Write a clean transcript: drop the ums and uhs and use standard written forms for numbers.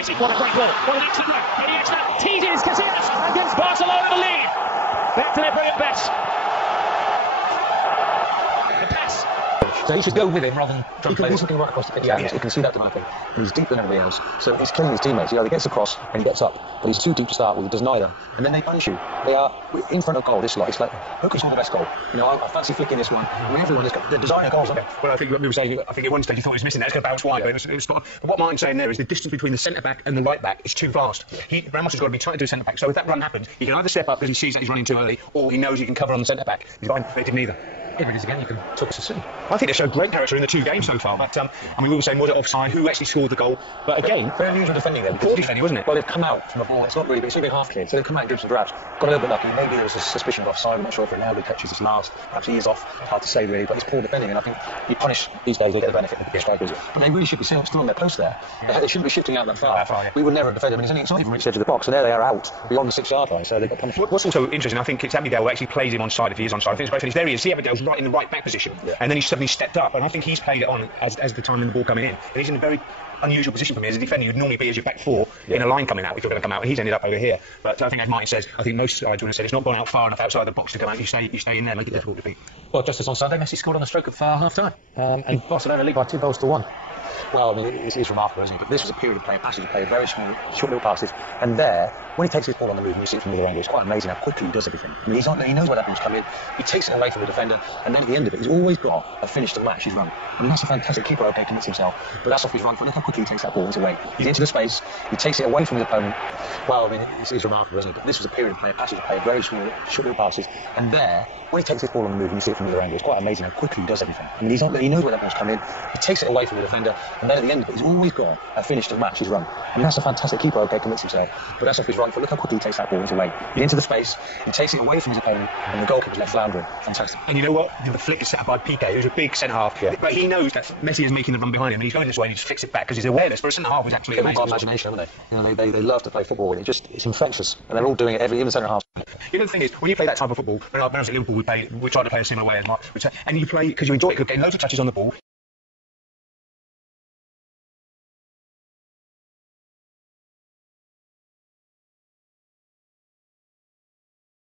Messi, what a great goal. What an excellent run. Iniesta teases Casillas and gives Barcelona the lead. Back to their brilliant best. The pass. So he should go with him rather than try and play. He's looking right across the pitch. You can see that developing. And he's deeper than everybody else. So he's killing his teammates. He either gets across and he gets up, but he's too deep to start with. He does neither. And then they punish you. They are in front of goal. This lot. It's like, who can score the best goal? You know, I fancy flicking this one. I mean, everyone has got the designer goals. Okay. Well, I think what we were saying, I think at one stage you thought he was missing that. It's going to bounce wide, but it was spot on. But what Martin's saying there is the distance between the centre-back and the right-back is too vast. Ramos has got to be tight to the centre-back. So if that run happens, he can either step up because he sees that he's running too early, or he knows he can cover on the centre-back. He's got inflated neither. If it is again, you can talk us to see. I think they've showed great character in the two games so far. But I mean, we were saying, was it offside? Who actually scored the goal? But again, very unusual defending there. Poor defending, wasn't it? Well, they've come out from a ball. It's not really, but it's only been half cleared. So they've come out in dribs and drabs. Got a little bit lucky. Maybe there was a suspicion of offside. I'm not sure if Ronaldo catches his last. Perhaps he is off. Hard to say really. But it's poor defending, and I think you punish these days. They get the benefit of the strikers. But they really should be still on their post there. Yeah. They shouldn't be shifting out that far. Yeah. We would never have defended. I mean, it's not even reached the edge of the box, and there they are out beyond the 6-yard line. So they've got punished. What's also interesting, I think it's Abidal actually plays him on side if he is on side. I think it's great. There he is. See, Abidal's right in the right back position, and then he suddenly stepped up, and I think he's played it on as the time in the ball coming in. And he's in a very unusual position for me as a defender. You'd normally be as your back four in a line coming out if you're going to come out, and he's ended up over here. But I think, as Martin says, I think most sides would have said it's not gone out far enough outside the box to come out. You stay in there, make it difficult to beat. Well, just as on Sunday, Messi scored on the stroke of half-time, and Barcelona lead by 2-1. Well, I mean, it's remarkable, isn't it? But this was a period of play, a passage of play, very small, short little passes. And there, when he takes his ball on the move, and you see it from the other angle, it's quite amazing how quickly he does everything. I mean, he knows where that ball's coming. He takes it away from the defender, and then at the end of it, he's always got a finish to match his run. I mean, that's a fantastic keeper, okay, commits himself. But that's off his run. Look how quickly he takes that ball away. He's into the space, he takes it away from his opponent. Well, I mean, it's remarkable, isn't it? But this was a period of play, a passage of play, very small, short little passes. And there, when he takes his ball on the move, and you see it from the other angle, it's quite amazing how quickly he does everything. I mean, he knows where that ball's coming. He takes it away from the defender, and then at the end of it, he's always got a finish to match his run. I mean, that's a fantastic keeper, okay, commits himself. But that's off his run. But look how quickly he takes that ball away. He's into the space, he takes it away from his opponent, and the goalkeeper's left floundering. Fantastic. And you know what? The flick is set up by Piqué, who's a big centre-half. Yeah. But he knows that Messi is making the run behind him, and he's going this way, and he just flicks it back because his awareness for a centre-half is absolutely amazing. They've got imagination, haven't they? You know, they love to play football, and it's infectious. And they're all doing it, even centre-halves. You know, the thing is, when you play that type of football, when I was at Liverpool, we tried to play a similar way as Mark, and you play because you enjoy it, getting loads of touches on the ball.